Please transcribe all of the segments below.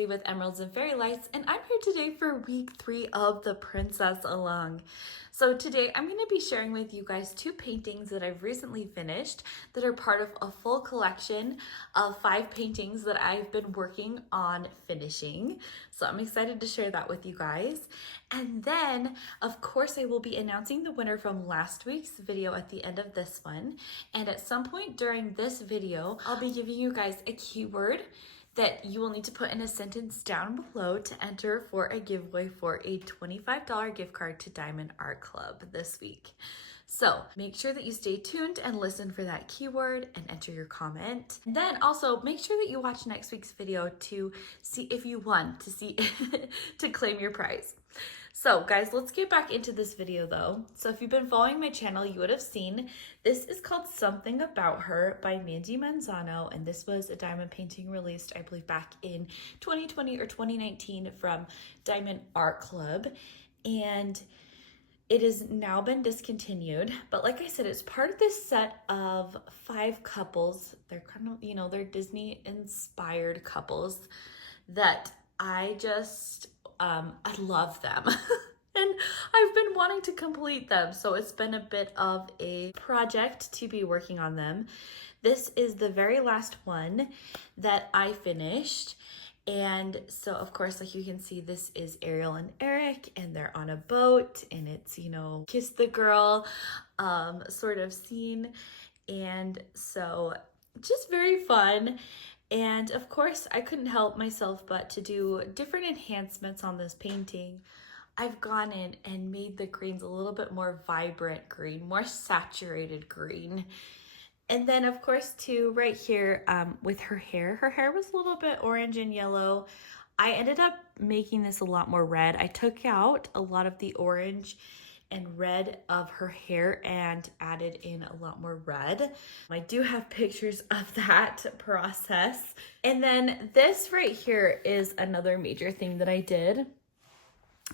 Lindsay with Emeralds and Fairy Lights, and I'm here today for week 3 of the Princess Along. So today I'm going to be sharing with you guys 2 paintings that I've recently finished that are part of a full collection of 5 paintings that I've been working on finishing. So I'm excited to share that with you guys. And then, of course, I will be announcing the winner from last week's video at the end of this one. And at some point during this video, I'll be giving you guys a keyword that you will need to put in a sentence down below to enter for a giveaway for a $25 gift card to Diamond Art Club this week. So make sure that you stay tuned and listen for that keyword and enter your comment. And then also make sure that you watch next week's video to see if you won, to claim your prize. So guys, let's get back into this video though. So if you've been following my channel, you would have seen this is called Something About Her by Mandie Manzano, and this was a diamond painting released, I believe, back in 2020 or 2019 from Diamond Art Club, and it has now been discontinued. But like I said, it's part of this set of 5 couples. They're kind of, you know, they're Disney inspired couples that I just I love them. And I've been wanting to complete them, so it's been a bit of a project to be working on them. This is the very last one that I finished. And so, of course, like you can see, this is Ariel and Eric, and they're on a boat, and it's, you know, kiss the girl sort of scene. And so just very fun. And of course, I couldn't help myself but to do different enhancements on this painting. I've gone in and made the greens a little bit more vibrant green, more saturated green. And then of course too, right here with her hair was a little bit orange and yellow. I ended up making this a lot more red. I took out a lot of the orange and red of her hair and added in a lot more red. I do have pictures of that process. And then this right here is another major thing that I did.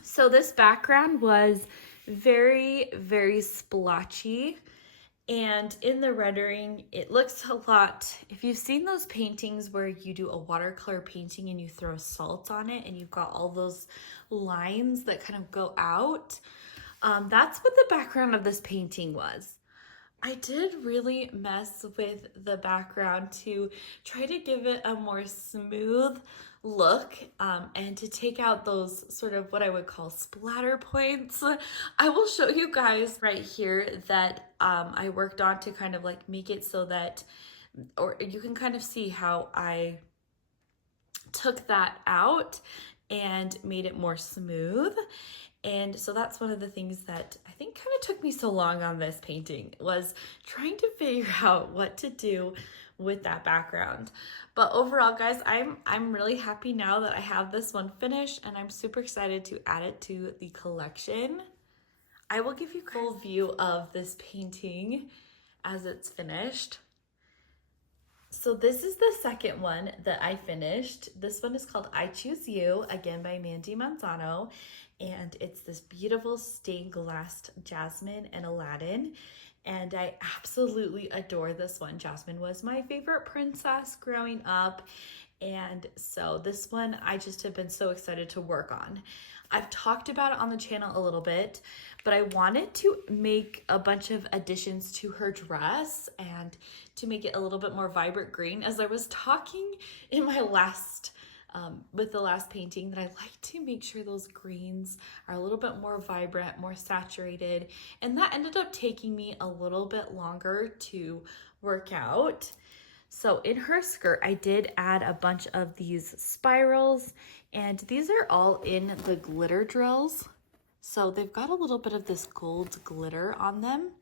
So this background was very, very splotchy. And in the rendering, it looks a lot, if you've seen those paintings where you do a watercolor painting and you throw salt on it and you've got all those lines that kind of go out, that's what the background of this painting was. I did really mess with the background to try to give it a more smooth look and to take out those sort of what I would call splatter points. I will show you guys right here that I worked on to kind of like make it so that, or you can kind of see how I took that out and made it more smooth. And so that's one of the things that I think kind of took me so long on this painting, was trying to figure out what to do with that background. But overall, guys, I'm really happy now that I have this one finished, and I'm super excited to add it to the collection. I will give you a full view of this painting as it's finished. So this is the second one that I finished. This one is called I Choose You, again by Mandie Manzano. And it's this beautiful stained glass Jasmine and Aladdin. And I absolutely adore this one. Jasmine was my favorite princess growing up. And so this one I just have been so excited to work on. I've talked about it on the channel a little bit, but I wanted to make a bunch of additions to her dress and to make it a little bit more vibrant green. As I was talking in my last with the last painting, that I like to make sure those greens are a little bit more vibrant, more saturated, and that ended up taking me a little bit longer to work out. So in her skirt, I did add a bunch of these spirals, and these are all in the glitter drills. So they've got a little bit of this gold glitter on them.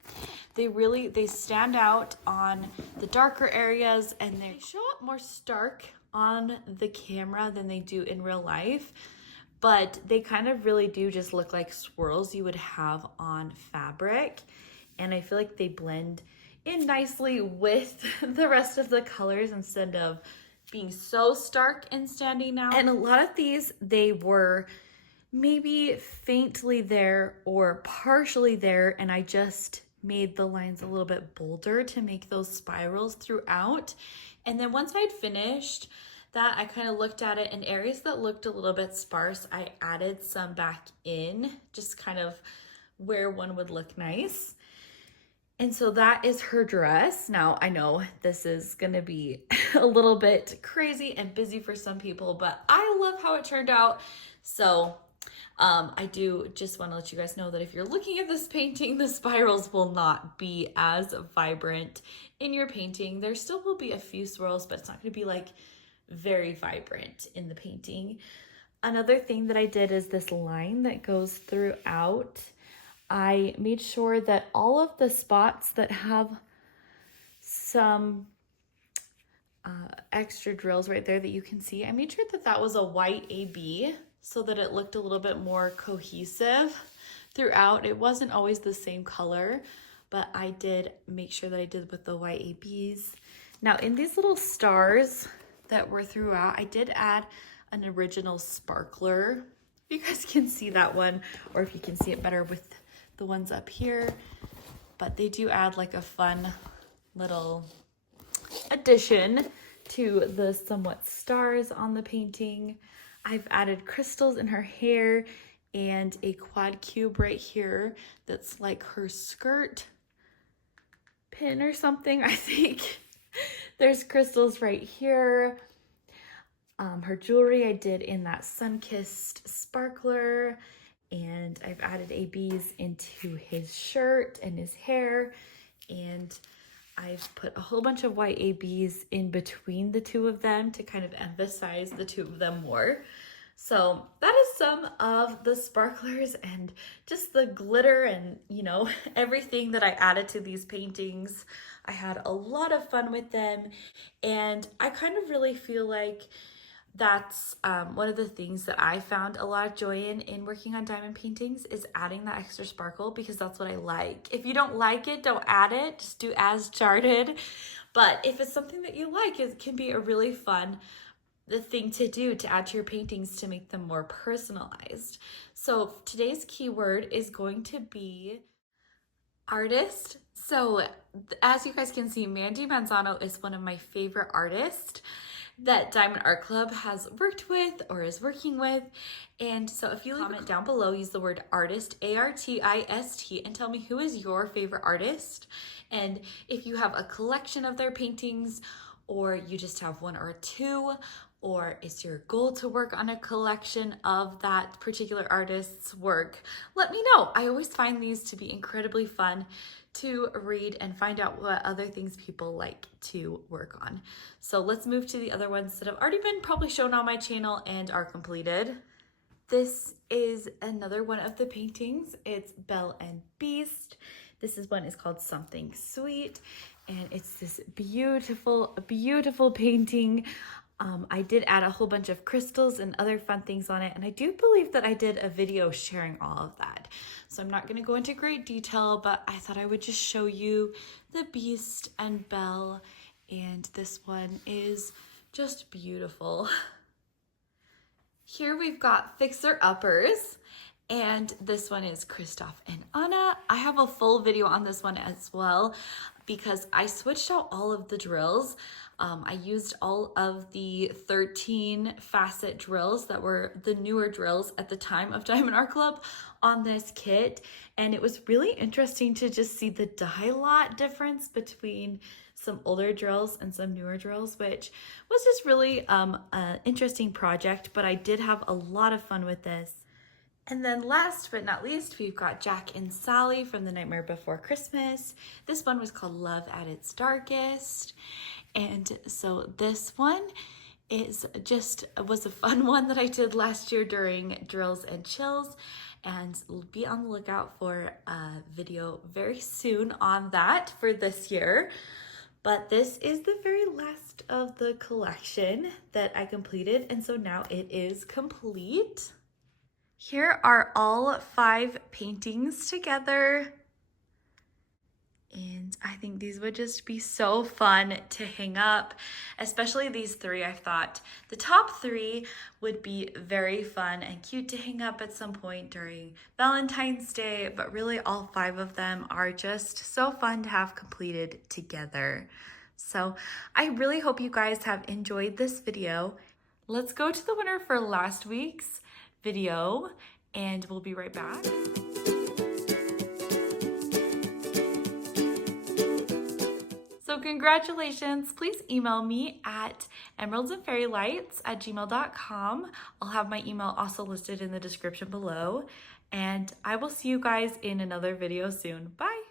They stand out on the darker areas, and they show up more stark on the camera than they do in real life, but they kind of really do just look like swirls you would have on fabric. And I feel like they blend in nicely with the rest of the colors instead of being so stark and standing out. And a lot of these, they were maybe faintly there or partially there, and I just made the lines a little bit bolder to make those spirals throughout. And then once I'd finished, that, I kind of looked at it, and areas that looked a little bit sparse, I added some back in, just kind of where one would look nice. And so that is her dress. Now, I know this is gonna be a little bit crazy and busy for some people, but I love how it turned out. So I do just want to let you guys know that if you're looking at this painting, the spirals will not be as vibrant in your painting. There still will be a few swirls, but it's not going to be like very vibrant in the painting. Another thing that I did is this line that goes throughout. I made sure that all of the spots that have some extra drills right there that you can see, I made sure that that was a white AB so that it looked a little bit more cohesive throughout. It wasn't always the same color, but I did make sure that I did with the white ABs. Now in these little stars that were throughout, I did add an original sparkler. If you guys can see that one, or if you can see it better with the ones up here, but they do add like a fun little addition to the somewhat stars on the painting. I've added crystals in her hair and a quad cube right here that's like her skirt pin or something, I think. There's crystals right here. Her jewelry I did in that sun-kissed sparkler, and I've added ABs into his shirt and his hair, and I've put a whole bunch of white ABs in between the two of them to kind of emphasize the two of them more. So that is some of the sparklers and just the glitter and, you know, everything that I added to these paintings. I had a lot of fun with them, and I kind of really feel like that's one of the things that I found a lot of joy in working on diamond paintings, is adding that extra sparkle, because that's what I like. If you don't like it, don't add it, just do as charted. But if it's something that you like, it can be a really fun thing to do to add to your paintings to make them more personalized. So today's keyword is going to be artist. So as you guys can see, Mandie Manzano is one of my favorite artists that Diamond Art Club has worked with or is working with. And so if you comment down below, use the word artist, ARTIST, and tell me who is your favorite artist. And if you have a collection of their paintings, or you just have one or two, or it's your goal to work on a collection of that particular artist's work, let me know. I always find these to be incredibly fun to read and find out what other things people like to work on. So let's move to the other ones that have already been probably shown on my channel and are completed. This is another one of the paintings. It's Belle and Beast. This one is called Something Sweet, and it's this beautiful, beautiful painting. I did add a whole bunch of crystals and other fun things on it, and I do believe that I did a video sharing all of that. So I'm not going to go into great detail, but I thought I would just show you the Beast and Belle, and this one is just beautiful. Here we've got Fixer Uppers, and this one is Christoph and Anna. I have a full video on this one as well, because I switched out all of the drills. I used all of the 13 facet drills that were the newer drills at the time of Diamond Art Club on this kit, and it was really interesting to just see the dye lot difference between some older drills and some newer drills, which was just really an interesting project, but I did have a lot of fun with this. And then last but not least, we've got Jack and Sally from The Nightmare Before Christmas. This one was called Love at Its Darkest. And so this one was a fun one that I did last year during Drills and Chills. And be on the lookout for a video very soon on that for this year. But this is the very last of the collection that I completed. And so now it is complete. Here are all 5 paintings together, and I think these would just be so fun to hang up, especially these 3. I thought the top 3 would be very fun and cute to hang up at some point during Valentine's Day, but really all 5 of them are just so fun to have completed together. So I really hope you guys have enjoyed this video, Let's go to the winner for last week's video and we'll be right back. So congratulations, please email me at emeraldsandfairylights@gmail.com. I'll have my email also listed in the description below, and I will see you guys in another video soon. Bye!